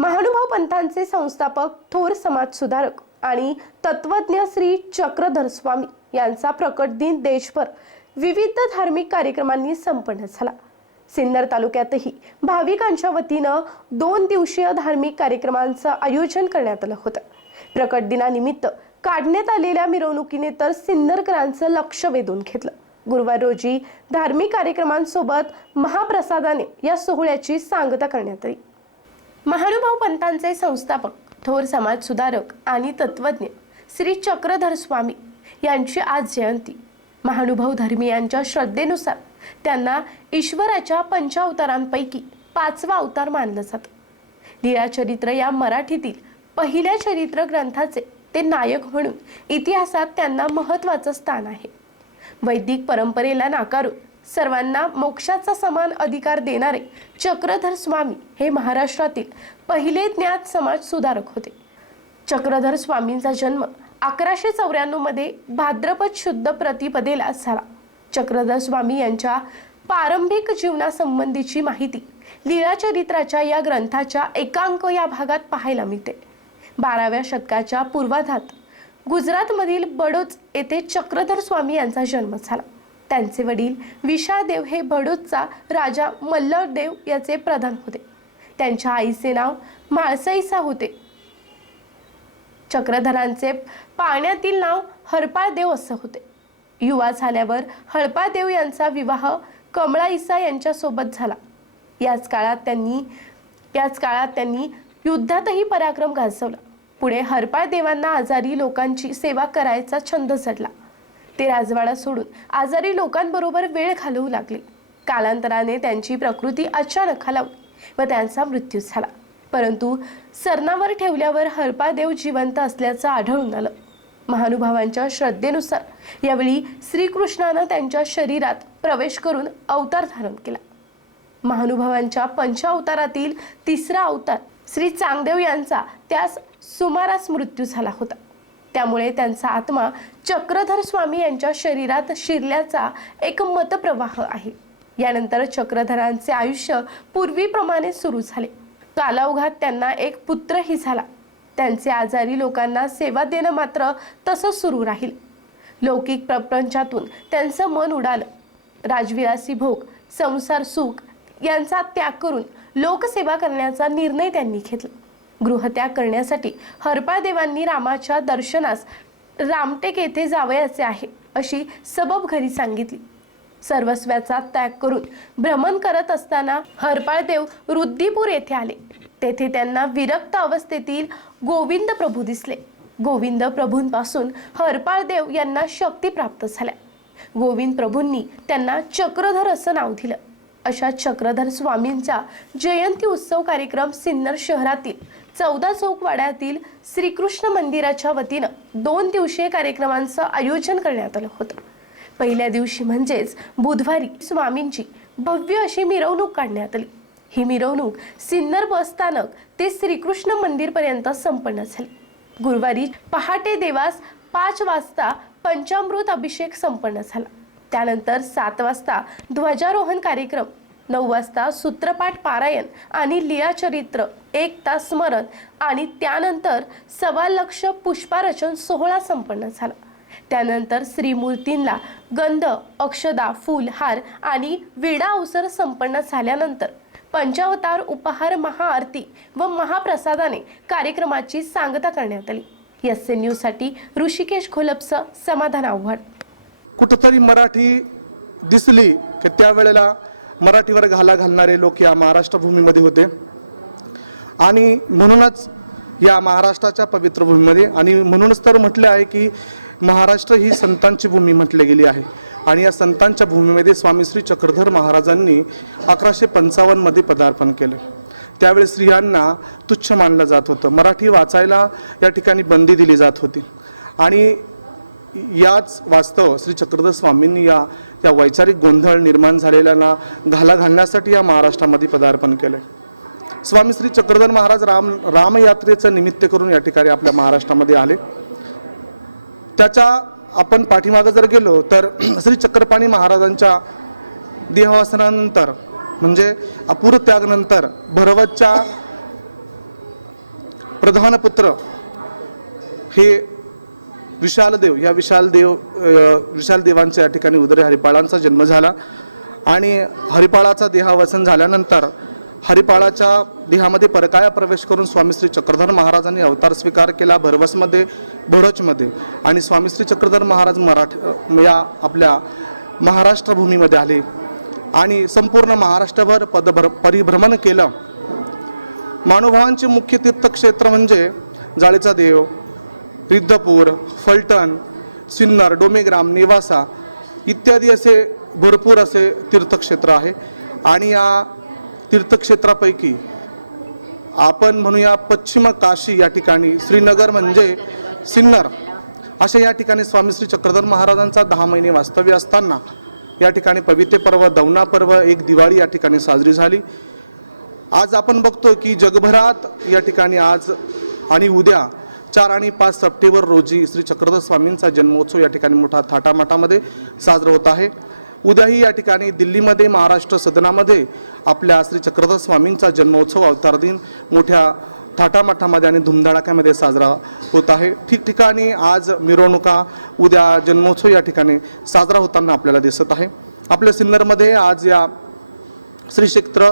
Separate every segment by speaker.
Speaker 1: महानुभाव पंथांचे संस्थापक थोर समाजसुधारक आणि तत्वज्ञ श्री चक्रधर स्वामी यांचा प्रकट दिन देशभर विविध धार्मिक कार्यक्रमांनी संपन्न झाला. सिन्नर तालुक्यातही भाविकांच्या वतीनं दोन दिवसीय धार्मिक कार्यक्रमांचं आयोजन करण्यात आलं होतं. प्रकट दिनानिमित्त काढण्यात आलेल्या मिरवणुकीने तर सिन्नरकरांचं लक्ष वेधून घेतलं. गुरुवार रोजी धार्मिक कार्यक्रमांसोबत महाप्रसादाने या सोहळ्याची सांगता करण्यात आली. महानुभाव पंतांचे संस्थापक थोर समाज सुधारक आणि तत्वज्ञ श्री चक्रधर स्वामी यांची आज जयंती. महानुभाव धर्मीयांच्या श्रद्धेनुसार त्यांना ईश्वराच्या पंचावतारांपैकी पाचवा अवतार मानलं जातं. लीळाचरित्र या मराठीतील पहिल्या चरित्र ग्रंथाचे ते नायक म्हणून इतिहासात त्यांना महत्त्वाचं स्थान आहे. वैदिक परंपरेला नाकारून सर्वांना मोक्षाचा समान अधिकार देणारे चक्रधर स्वामी हे महाराष्ट्रातील पहिले ज्ञात समाज सुधारक होते. चक्रधर स्वामींचा जन्म अकराशे चौऱ्याण्णवमध्ये भाद्रपद शुद्ध प्रतिपदेला झाला. चक्रधर स्वामी यांच्या प्रारंभिक जीवनासंबंधीची माहिती लीळाचरित्राच्या या ग्रंथाच्या एकांक या भागात पाहायला मिळते. बाराव्या शतकाच्या पूर्वाधात गुजरातमधील बडोच येथे चक्रधर स्वामी यांचा जन्म झाला. त्यांचे वडील विशादेव हे बडोदचा राजा मल्लदेव याचे प्रधान होते. त्यांच्या आईचे नाव म्हाळसईसा होते. चक्रधरांचे पाण्यातील नाव हरपाळदेव असं होते. युवा झाल्यावर हळपादेव यांचा विवाह कमळाईसा यांच्यासोबत झाला. याच काळात त्यांनी याच काळात त्यांनी युद्धातही पराक्रम गाजवला. पुढे हरपाळदेवांना आजारी लोकांची सेवा करायचा छंद चढला ते राजवाडा सोडून आजारी लोकांबरोबर वेळ घालवू लागले. कालांतराने त्यांची प्रकृती अचानक खालावली व त्यांचा मृत्यू झाला. परंतु सरणावर ठेवल्यावर हरपादेव जिवंत असल्याचं आढळून आलं. महानुभावांच्या श्रद्धेनुसार यावेळी श्रीकृष्णानं त्यांच्या शरीरात प्रवेश करून अवतार धारण केला. महानुभावांच्या पंचावतारातील तिसरा अवतार श्री चांगदेव यांचा त्यास सुमारास मृत्यू झाला होता. त्यामुळे त्यांचा आत्मा चक्रधर स्वामी यांच्या शरीरात शिरल्याचा एक मतप्रवाह आहे. यानंतर चक्रधरांचे आयुष्य पूर्वीप्रमाणे सुरू झाले. कालावघात त्यांना एक पुत्रही झाला. त्यांचे आजारी लोकांना सेवा देणं मात्र तसंच सुरू राहील. लौकिक प्रपंचातून त्यांचं मन उडालं. राजविलासी भोग संसार सुख यांचा त्याग करून लोकसेवा करण्याचा निर्णय त्यांनी घेतला. गृहत्याग करण्यासाठी हरपाळदेवांनी रामाच्या दर्शनास रामटेक येथे जावयाचे आहे अशी सबब घरी सांगितली. सर्वस्व्याचा त्याग करून भ्रमण करत असताना हरपाळदेव रुद्दीपूर येथे आले. तेथे त्यांना विरक्त अवस्थेतील गोविंद प्रभू दिसले. गोविंद प्रभूंपासून हरपाळदेव यांना शक्ती प्राप्त झाल्या. गोविंद प्रभूंनी त्यांना चक्रधर असं नाव दिलं. अशा चक्रधर स्वामींचा जयंती उत्सव कार्यक्रम सिन्नर शहरातील चौदा चौकवाड्यातील श्रीकृष्ण मंदिराच्या वतीनं दोन दिवसीय कार्यक्रमांचं आयोजन करण्यात आलं होतं. पहिल्या दिवशी म्हणजेच बुधवारी स्वामींची भव्य अशी मिरवणूक काढण्यात आली. ही मिरवणूक सिन्नर बसस्थानक ते श्रीकृष्ण मंदिरपर्यंत संपन्न झाली. गुरुवारी पहाटे देवास पाच वाजता पंचामृत अभिषेक संपन्न झाला. त्यानंतर सात वाजता ध्वजारोहण कार्यक्रम नऊ वाजता सूत्रपाठ पारायण आणि लीळाचरित्र एक तास स्मरण आणि त्यानंतर सवा लक्ष पुष्पारचन सोहळा संपन्न झाला. त्यानंतर श्रीमूर्तींना गंध अक्षदा फुलहार आणि विडा अवसर संपन्न झाल्यानंतर पंचावतार उपहार महाआरती व महाप्रसादाने कार्यक्रमाची सांगता करण्यात आली. एस एन न्यूजसाठी ऋषिकेश खोलपचं समाधान आव्हाड.
Speaker 2: कुठंतरी मराठी दिसली की त्यावेळेला मराठीवर घाला घालणारे लोक या महाराष्ट्र भूमीमध्ये होते. आणि म्हणूनच या महाराष्ट्राच्या पवित्र भूमीमध्ये आणि म्हणूनच तर म्हटले आहे की महाराष्ट्र ही संतांची भूमी म्हटली गेली आहे. आणि या संतांच्या भूमीमध्ये स्वामी श्री चक्रधर महाराजांनी अकराशे पंचावन्नमध्ये पदार्पण केले. त्यावेळी स्त्रियांना तुच्छ मानलं जात होतं. मराठी वाचायला या ठिकाणी बंदी दिली जात होती. आणि याच वास्तव श्री चक्रधर स्वामींनी या या वैचारिक गोंधळ निर्माण झालेल्यांना घाला घालण्यासाठी या महाराष्ट्रामध्ये पदार्पण केले. स्वामी श्री चक्रधर महाराज राम रामयात्रेचं निमित्त करून या ठिकाणी आपल्या महाराष्ट्रामध्ये आले. त्याच्या आपण पाठीमागं जर गेलो तर श्री चक्रपाणी महाराजांच्या देहावसनानंतर म्हणजे अपूर त्यागनंतर भरवतच्या प्रधान पुत्र हे विशालदेव या विशाल देव विशाल देवांच्या या ठिकाणी उदय हरिपाळांचा जन्म झाला. आणि हरिपाळाचा देहावसन झाल्यानंतर हरिपाळाच्या देहामध्ये परकाया प्रवेश करून स्वामी श्री चक्रधर महाराजांनी अवतार स्वीकार केला भरवसमध्ये बोडचमध्ये आणि स्वामी श्री चक्रधर महाराज मराठ या आपल्या महाराष्ट्र भूमीमध्ये आले. आणि संपूर्ण महाराष्ट्रभर पदभर परिभ्रमण केलं. मानवभावांचे मुख्य तीर्थक्षेत्र म्हणजे जाळीचा देव रिद्धपूर फलटण सिन्नर डोमेग्राम नेवासा इत्यादी असे भरपूर असे तीर्थक्षेत्र आहे. आणि या तीर्थक्षेत्रापैकी आपण म्हणूया पश्चिम काशी या ठिकाणी. श्रीनगर म्हणजे सिन्नर. अशा या ठिकाणी स्वामी श्री चक्रधर महाराजांचा दहा महिने वास्तव्य असताना या ठिकाणी पवित्र पर्व दौना पर्व एक दिवाळी या ठिकाणी साजरी झाली. आज आपण बघतो की जगभरात या ठिकाणी आज आणि उद्या चार आणि पाच सप्टेंबर रोजी श्री चक्रधर स्वामींचा जन्मोत्सव या ठिकाणी मोठा थाटामाटामध्ये साजरा होत आहे. उद्याही या ठिकाणी दिल्लीमध्ये महाराष्ट्र सदनामध्ये आपल्या श्री चक्रधर स्वामींचा जन्मोत्सव अवतार दिन मोठ्या थाटामाटामध्ये आणि धुमधडाक्यामध्ये साजरा होत आहे. ठिकठिकाणी आज मिरवणुका उद्या जन्मोत्सव या ठिकाणी साजरा होताना आपल्याला दिसत आहे. आपल्या सिन्नरमध्ये आज या श्री क्षेत्र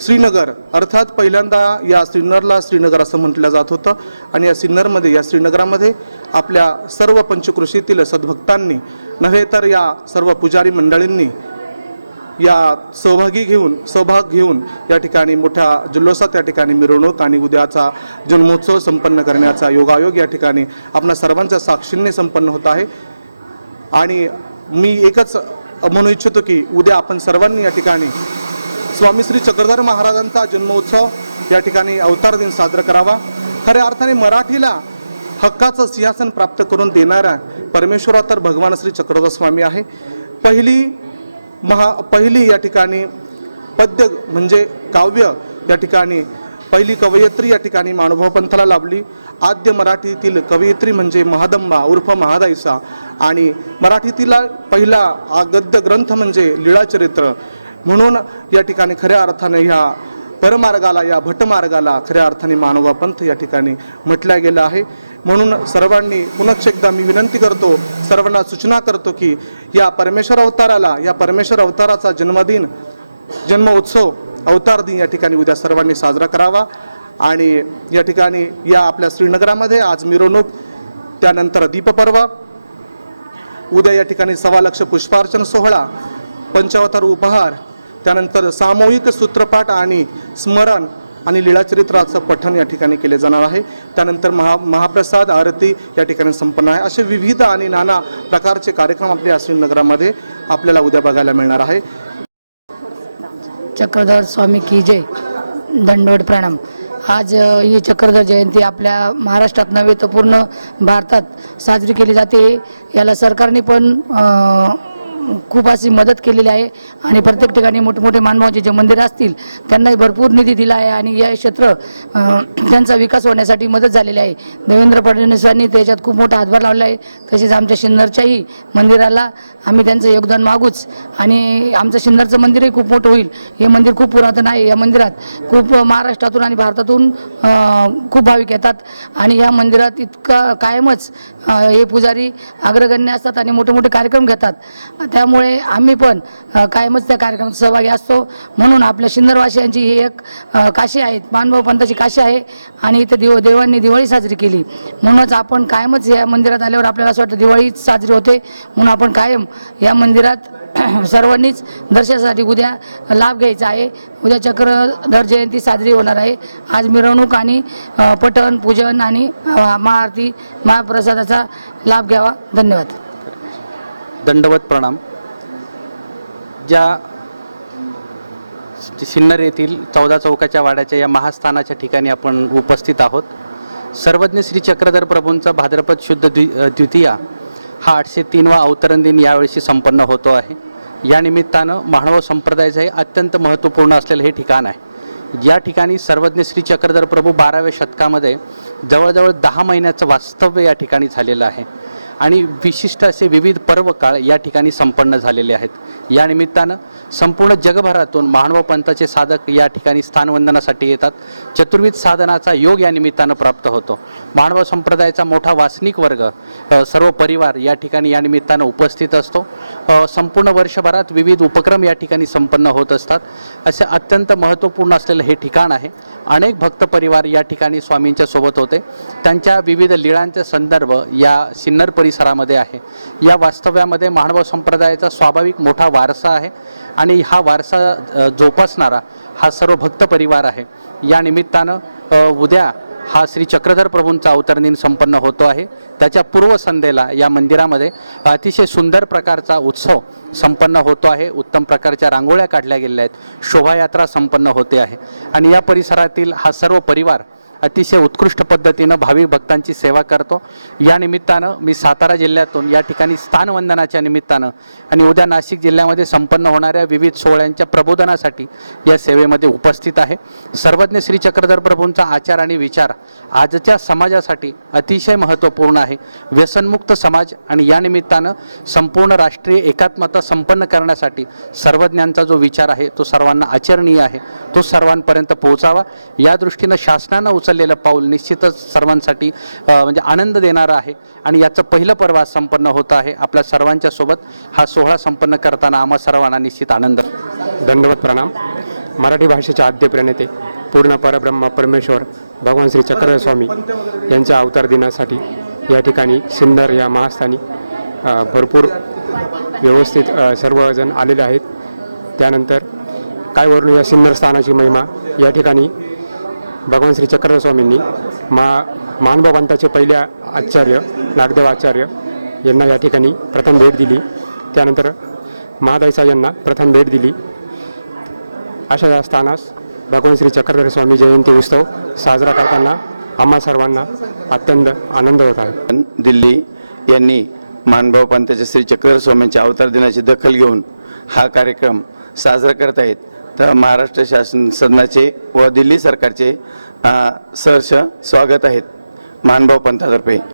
Speaker 2: श्रीनगर अर्थात पहिल्यांदा या श्रीनगरला श्रीनगर असं म्हटलं जात होतं आणि या सिन्नरमध्ये या श्रीनगरामध्ये आपल्या सर्व पंचकृषीतील सद्भक्तांनी नव्हे तर या सर्व पुजारी मंडळींनी या सहभागी घेऊन सहभाग घेऊन या ठिकाणी मोठ्या जल्लोषात या ठिकाणी मिरवणूक आणि उद्याचा जन्मोत्सव संपन्न करण्याचा योगायोग या ठिकाणी आपल्या सर्वांच्या साक्षीने संपन्न होत आहे. आणि मी एकच म्हणू इच्छितो की उद्या आपण सर्वांनी या ठिकाणी स्वामी श्री चक्रधर महाराजांचा जन्मोत्सव या ठिकाणी अवतार दिन साजरा करावा. खऱ्या अर्थाने मराठीला हक्काचं सिंहासन प्राप्त करून देणारा परमेश्वरा तर भगवान श्री चक्रधर स्वामी आहे. पहिली महा पहिली या ठिकाणी पद्य म्हणजे काव्य या ठिकाणी पहिली कवयित्री या ठिकाणी मानुभाव पंथाला लाभली. आद्य मराठीतील कवयित्री म्हणजे महादंबा उर्फ महादाईसा आणि मराठीतील पहिला आगद्य ग्रंथ म्हणजे लीळाचरित्र. म्हणून या ठिकाणी खऱ्या अर्थाने ह्या परमार्गाला या भटमार्गाला खऱ्या अर्थाने मानवा पंथ या ठिकाणी म्हटल्या गेला आहे. म्हणून सर्वांनी पुनश्च एकदा मी विनंती करतो सर्वांना सूचना करतो की या परमेश्वर अवताराला या परमेश्वर अवताराचा जन्मदिन जन्म उत्सव अवतार दिन या ठिकाणी उद्या सर्वांनी साजरा करावा. आणि या ठिकाणी या आपल्या श्रीनगरामध्ये आज मिरवणूक त्यानंतर दीपपर्व उद्या या ठिकाणी सव्वा लक्ष पुष्पार्चन सोहळा पंचावतार उपहार त्यानंतर सामूहिक सूत्रपाठ आणि स्मरण आणि लीळाचरित्राचं पठण या ठिकाणी केले जाणार आहे. त्यानंतर महा महाप्रसाद आरती या ठिकाणी संपन्न आहे. असे विविध आणि नाना प्रकारचे कार्यक्रम आपल्या श्रीनगरामध्ये आपल्याला उद्या बघायला मिळणार आहे.
Speaker 3: चक्रधर स्वामी की जय. दंडवट प्रणाम. आज ही चक्रधर जयंती आपल्या महाराष्ट्रात नव्हे तर पूर्ण भारतात साजरी केली जाते. याला सरकारने पण खूप अशी मदत केलेली आहे. आणि प्रत्येक ठिकाणी मोठमोठे मानवाचे जे मंदिर असतील त्यांनाही भरपूर निधी दिला आहे आणि या क्षेत्र त्यांचा विकास होण्यासाठी मदत झालेली आहे. देवेंद्र फडणवीसांनी त्याच्यात खूप मोठा हातभार लावला आहे. तसेच आमच्या सिन्नरच्याही मंदिराला आम्ही त्यांचं योगदान मागूच आणि आमचं सिन्नरचं मंदिरही खूप मोठं होईल. हे मंदिर खूप पुरातन आहे. या मंदिरात खूप महाराष्ट्रातून आणि भारतातून खूप भाविक येतात. आणि या मंदिरात इतकं कायमच हे पुजारी अग्रगण्य असतात आणि मोठे मोठे कार्यक्रम घेतात. त्यामुळे आम्ही पण कायमच त्या कार्यक्रमात सहभागी असतो. म्हणून आपल्या शिंदरवासियांची ही एक काशी आहे मानभाव पंथाची काशी आहे आणि इथे दिव देवांनी दिवाळी साजरी केली. म्हणूनच आपण कायमच या मंदिरात आल्यावर आपल्याला असं वाटतं दिवाळी साजरी होते. म्हणून आपण कायम या मंदिरात सर्वांनीच दर्शनासाठी उद्या लाभ घ्यायचा आहे. उद्या चक्रधर जयंती साजरी होणार आहे. आज मिरवणूक आणि अ, पठण पूजन आणि महाआरती महाप्रसादाचा लाभ घ्यावा. धन्यवाद.
Speaker 4: दंडवत प्रणाम. ज्या सिन्नर येथील चौदा चौकाच्या वाड्याच्या या महास्थानाच्या ठिकाणी आपण उपस्थित आहोत. सर्वज्ञ श्री चक्रधर प्रभूंचा भाद्रपद शुद्ध द्वि द्वितीया हा आठशे तीनवा अवतरण दिन यावेळी संपन्न होतो आहे. या निमित्तानं मानव संप्रदायाचं हे अत्यंत महत्त्वपूर्ण असलेलं हे ठिकाण आहे. या ठिकाणी सर्वज्ञ श्री चक्रधर प्रभू बाराव्या शतकामध्ये जवळजवळ दहा महिन्याचं वास्तव्य या ठिकाणी झालेलं आहे. आणि विशिष्ट असे विविध पर्व काळ या ठिकाणी संपन्न झालेले आहेत. या निमित्तानं संपूर्ण जगभरातून महानुभाव पंथाचे साधक या ठिकाणी स्थानवंदनासाठी येतात. चतुर्विध साधनाचा योग या निमित्तानं प्राप्त होतो. मानव संप्रदायाचा मोठा वासनिक वर्ग सर्व परिवार या ठिकाणी या निमित्तानं उपस्थित असतो. संपूर्ण वर्षभरात विविध उपक्रम या ठिकाणी संपन्न होत असतात. असे अत्यंत महत्त्वपूर्ण असलेलं हे ठिकाण आहे. अनेक भक्त परिवार या ठिकाणी स्वामींच्या सोबत होते. त्यांच्या विविध लीळांचे संदर्भ या सिन्नर परिसरामध्ये आहे. या वास्तव्यामध्ये मानव संप्रदायाचा स्वाभाविक मोठा वारसा आहे आणि हा वारसा जोपासणारा हा सर्व भक्त परिवार आहे. या निमित्तानं उद्या हा श्री चक्रधर प्रभूंचा अवतरणीन संपन्न होतो आहे. त्याच्या पूर्वसंध्येला या मंदिरामध्ये अतिशय सुंदर प्रकारचा उत्सव संपन्न होतो आहे. उत्तम प्रकारच्या रांगोळ्या काढल्या गेलेल्या आहेत. शोभायात्रा संपन्न होते आहे. आणि या परिसरातील हा सर्व परिवार अतिशय उत्कृष्ट पद्धतीनं भाविक भक्तांची सेवा करतो. या निमित्तानं मी सातारा जिल्ह्यातून या ठिकाणी स्थानवंदनाच्या निमित्तानं आणि उद्या नाशिक जिल्ह्यामध्ये संपन्न होणाऱ्या विविध सोहळ्यांच्या प्रबोधनासाठी या सेवेमध्ये उपस्थित आहे. सर्वज्ञ श्री चक्रधर प्रभूंचा आचार आणि विचार आजच्या समाजासाठी अतिशय महत्त्वपूर्ण आहे. व्यसनमुक्त समाज आणि या निमित्तानं संपूर्ण राष्ट्रीय एकात्मता संपन्न करण्यासाठी सर्वज्ञांचा जो विचार आहे तो सर्वांना आचरणीय आहे. तो सर्वांपर्यंत पोहोचावा. या दृष्टीनं शासनानं उचल उचललेलं पाऊल निश्चितच सर्वांसाठी म्हणजे आनंद देणारा आहे. आणि याचं पहिलं पर्व आज संपन्न होत आहे. आपल्या सर्वांच्या सोबत हा सोहळा संपन्न करताना आम्हा सर्वांना निश्चित आनंद.
Speaker 5: दंडवत प्रणाम. मराठी भाषेचे आद्य प्रणेते पूर्ण परब्रह्म परमेश्वर भगवान श्री चक्रधर स्वामी यांच्या अवतार दिनासाठी या ठिकाणी सिन्नर या महास्थानी भरपूर व्यवस्थित सर्वजण आलेले आहेत. त्यानंतर काय वरून या सिन्नर स्थानाची महिमा या ठिकाणी भगवान श्री चक्रधर स्वामींनी मा मानव पंताचे पहिले आचार्य नागदेव आचार्य यांना या ठिकाणी प्रथम भेट दिली. त्यानंतर महादाईसा यांना प्रथम भेट दिली. अशा या स्थानास भगवान श्री चक्रधर स्वामी जयंती उत्सव साजरा करताना आम्हा सर्वांना अत्यंत आनंद होत आहे.
Speaker 6: दिल्ली यांनी मानभाव पंताच्या श्री चक्रधर स्वामींच्या अवतार दिनाची दखल घेऊन हा कार्यक्रम साजरा करत आहेत. तर महाराष्ट्र शासन सदनाचे व दिल्ली सरकारचे सहर्ष स्वागत आहेत मानभाव पंथातर्फे.